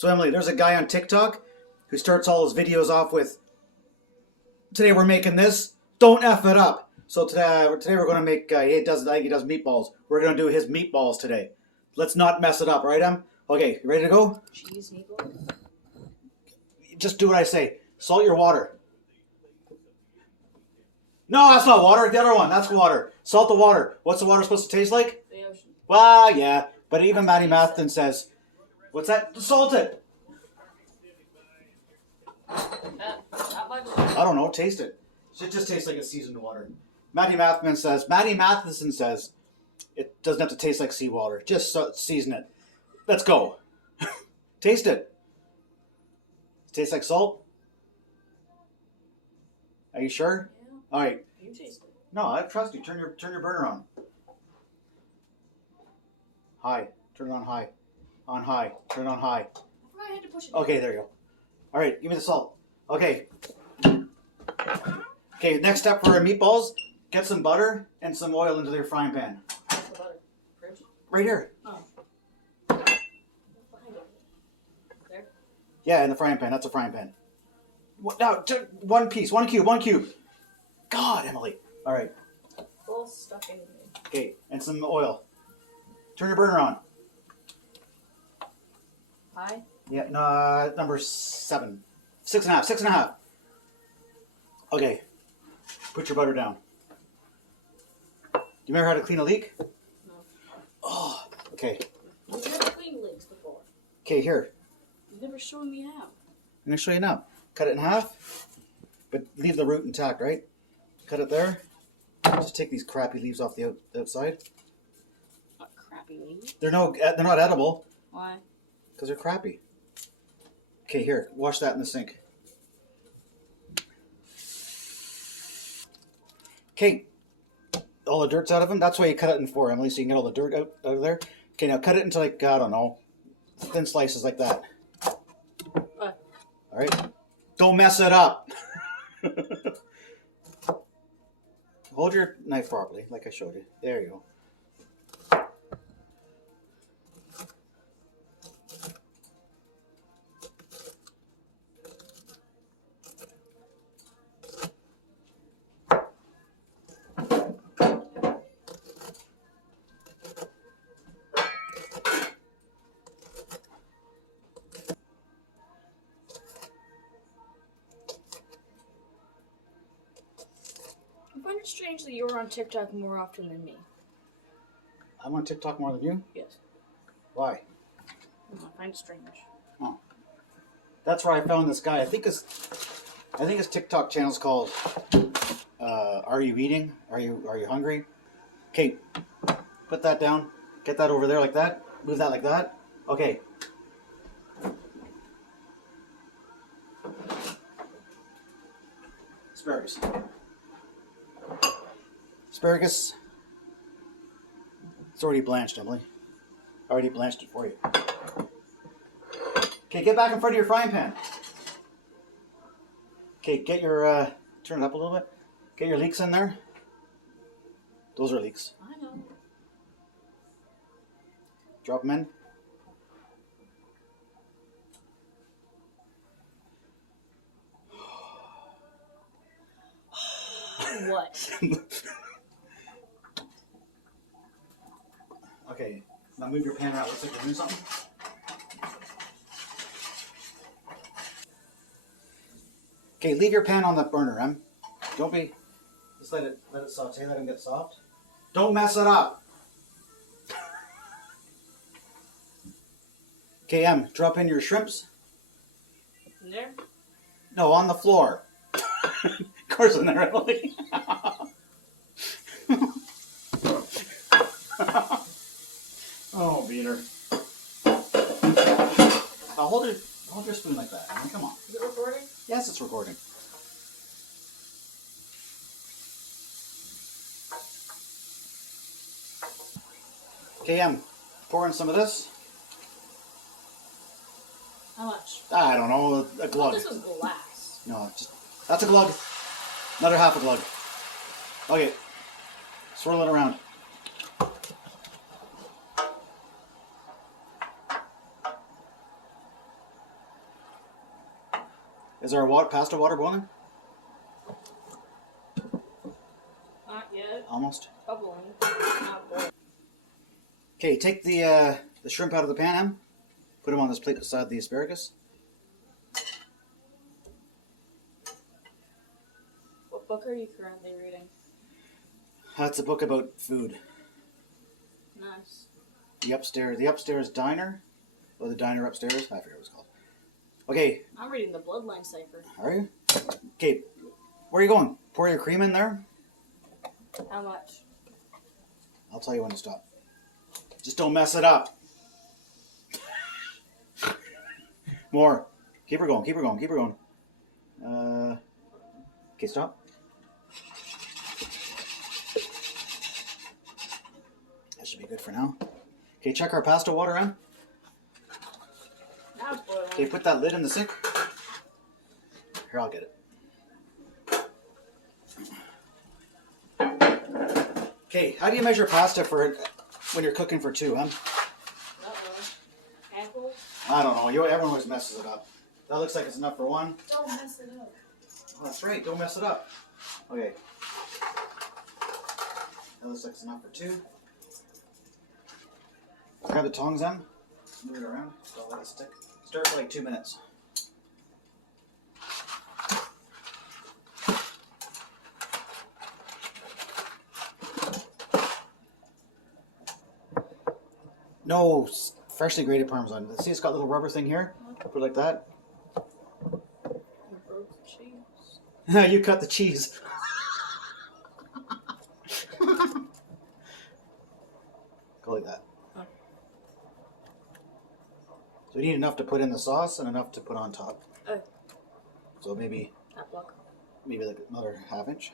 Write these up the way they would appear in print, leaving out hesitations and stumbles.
So Emily, there's a guy on TikTok who starts all his videos off with, "Today we're making this. Don't F it up." So today we're going to make, he does meatballs. We're going to do his meatballs today. Let's not mess it up, right, Em? Okay, you ready to go? Cheese meatballs? Just do what I say. Salt your water. No, that's not water. The other one, that's water. Salt the water. What's the water supposed to taste like? The ocean. Well, yeah. But even Matty Matheson says, what's that? Salt it. That much? I don't know. Taste it. It just tastes like a seasoned water. Matty Matheson says, it doesn't have to taste like seawater. Just season it. Let's go. Taste it. Tastes like salt? Are you sure? Yeah. All right. You taste it. No, I trust you. Turn your burner on. High. Turn it on high. On high. Turn it on high. I had to push it. Okay, there you go. All right, give me the salt. Okay. Okay, next step for our meatballs, get some butter and some oil into your frying pan. Where's the butter? Fridge? Right here. Oh. Behind it. There? Yeah, in the frying pan. That's a frying pan. Now, one piece, one cube. God, Emily. All right. Full stuffing. Okay, and some oil. Turn your burner on. High? Yeah, no, number 7. 6.5. 6.5. Okay. Put your butter down. Do you remember how to clean a leek? No. Oh, okay. You've never cleaned leeks before. Okay, here. You've never shown me how. I'm going to show you now. Cut it in half, but leave the root intact, right? Cut it there. Just take these crappy leaves off the outside. What crappy leaves? They're not edible. Why? Because they're crappy. Okay, here. Wash that in the sink. Okay. All the dirt's out of them. That's why you cut it in 4, Emily, so you can get all the dirt out of there. Okay, now cut it into, like, I don't know, thin slices like that. What? All right? Don't mess it up. Hold your knife properly, like I showed you. There you go. I find it strange that you're on TikTok more often than me. I'm on TikTok more than you? Yes. Why? I find it strange. Oh. That's where I found this guy. I think his TikTok channel's called Are You Eating? Are you hungry? Okay. Put that down. Get that over there like that. Move that like that. Okay. Asparagus. Asparagus. It's already blanched, Emily. I already blanched it for you. Okay, get back in front of your frying pan. Okay, get your, turn it up a little bit. Get your leeks in there. Those are leeks. I know. Drop them in. What? Okay, now move your pan out. Looks like you're doing something. Okay, leave your pan on the burner, Em. Don't be. Just let it saute. Let it get soft. Don't mess it up. Okay, Em, drop in your shrimps. In there? No, on the floor. Of course, in there, Emily. Oh, Beaner. Hold your spoon like that. I mean, come on. Is it recording? Yes, it's recording. Okay, pour in some of this. How much? I don't know, a glug. Oh, this was glass. No, that's a glug. Another half a glug. Okay, swirl it around. Is our pasta water boiling? Not yet. Almost. Bubbling. Not boiling. Okay, take the shrimp out of the pan, Em. Put them on this plate beside the asparagus. What book are you currently reading? That's a book about food. Nice. The upstairs diner, or the diner upstairs. I forget what it's called. Okay. I'm reading the Bloodline Cipher. Are you? Okay. Where are you going? Pour your cream in there. How much? I'll tell you when to stop. Just don't mess it up. More. Keep her going. Keep her going. Keep her going. Okay, stop. That should be good for now. Okay, check our pasta water in. Now it's boiling. Okay, put that lid in the sink. Here, I'll get it. Okay, how do you measure pasta for when you're cooking for two, huh? Handful? I don't know. Everyone always messes it up. That looks like it's enough for one. Don't mess it up. Oh, that's right. Don't mess it up. Okay. That looks like it's enough for two. Grab the tongs then. Move it around. Don't let it stick. Start for like 2 minutes. No, freshly grated Parmesan. See, it's got a little rubber thing here. Put it like that. You broke the cheese. You cut the cheese. Go like that. Okay. So you need enough to put in the sauce and enough to put on top. Oh. So maybe like another ½ inch.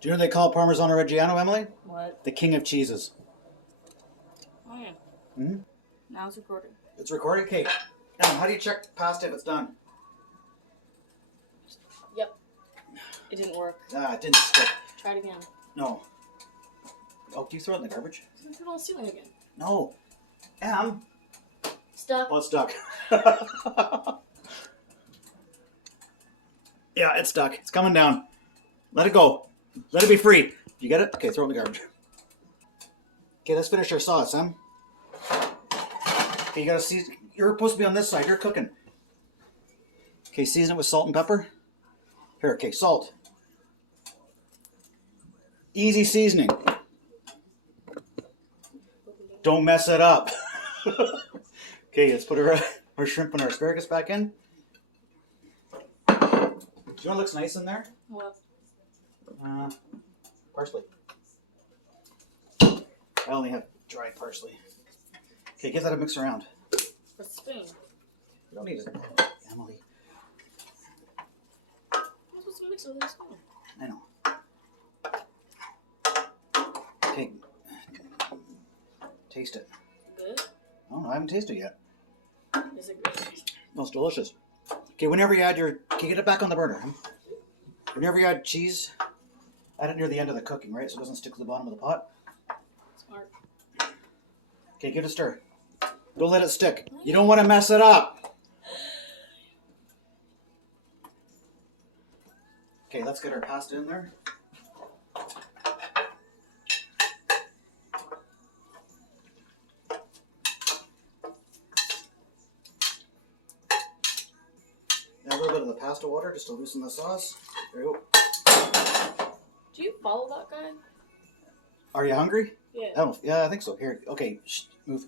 Do you know what they call Parmigiano Reggiano, Emily? What? The king of cheeses. Oh yeah. Hmm? Now it's recording. It's recorded? Okay. Now, how do you check pasta if it's done? Yep. It didn't work. Ah, it didn't stick. Try it again. No. Oh, do you throw it in the garbage? Put it on the ceiling again. No. Stuck. Oh, it's stuck. Yeah, it's stuck. It's coming down. Let it go. Let it be free. You get it? Okay, throw it in the garbage. Okay, let's finish our sauce, Em. Okay, you gotta season. You're supposed to be on this side. You're cooking. Okay, season it with salt and pepper. Here, okay, salt. Easy seasoning. Don't mess it up. Okay, let's put our shrimp and our asparagus back in. Do you know what looks nice in there? What? Parsley. I only have dried parsley. Okay, give that a mix around. A spoon. You don't need it, Emily. I'm supposed to mix it with a spoon. I know. Okay. Taste it. Good? Oh, I haven't tasted it yet. Is it good? No, it's delicious. Okay, whenever you add your... Okay, get it back on the burner. Whenever you add cheese, add it near the end of the cooking, right? So it doesn't stick to the bottom of the pot. Smart. Okay, give it a stir. Don't let it stick. You don't want to mess it up. Okay, let's get our pasta in there. Now a little bit of the pasta water just to loosen the sauce. There you go. Do you follow that guy? Are you hungry? Yeah. Oh, yeah, I think so. Here, okay, move.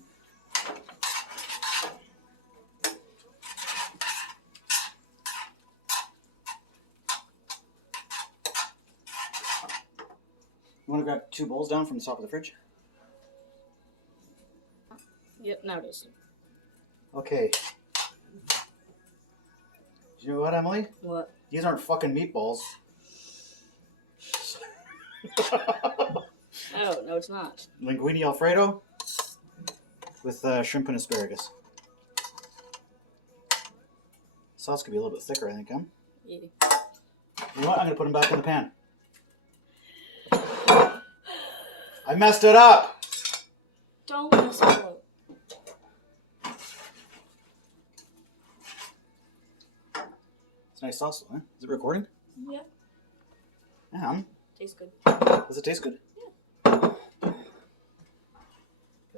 You want to grab 2 bowls down from the top of the fridge? Yep, now it is. Okay. Do you know what, Emily? What? These aren't fucking meatballs. Oh, no, it's not. Linguini Alfredo with shrimp and asparagus. Sauce could be a little bit thicker, I think, huh? Yeah. You know what? I'm going to put them back in the pan. I messed it up. Don't mess it up. It's nice sauce, huh? Is it recording? Yeah. Yeah. Tastes good. Does it taste good? Yeah. Okay,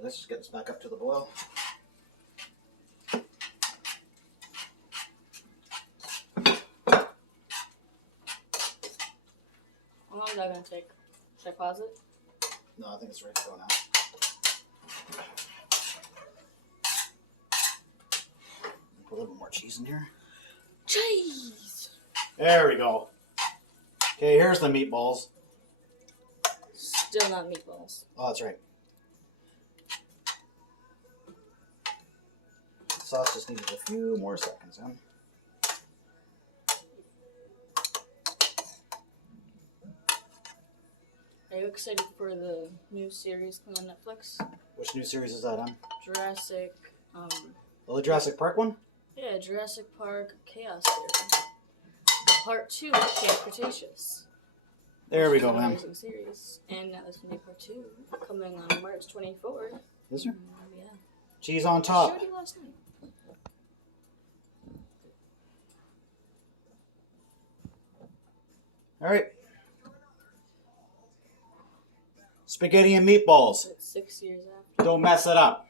let's just get this back up to the boil. How long is that gonna take? Should I pause it? No, I think it's ready to go now. Put a little more cheese in here. Cheese! There we go. Okay, here's the meatballs. Still not meatballs. Oh, that's right. The sauce just needed a few more seconds, huh? Are you excited for the new series coming on Netflix? Which new series is that on? Jurassic, Oh, the Jurassic Park one? yeah, Jurassic Park Chaos Theory. Part 2, Camp Cretaceous. There we Which is go, an man. amazing series. And now there's going to be part 2 coming on March 24th. Is there? Yeah. Cheese on I top. showed you last night. All right. Spaghetti and meatballs. It's 6 years after. Don't mess it up.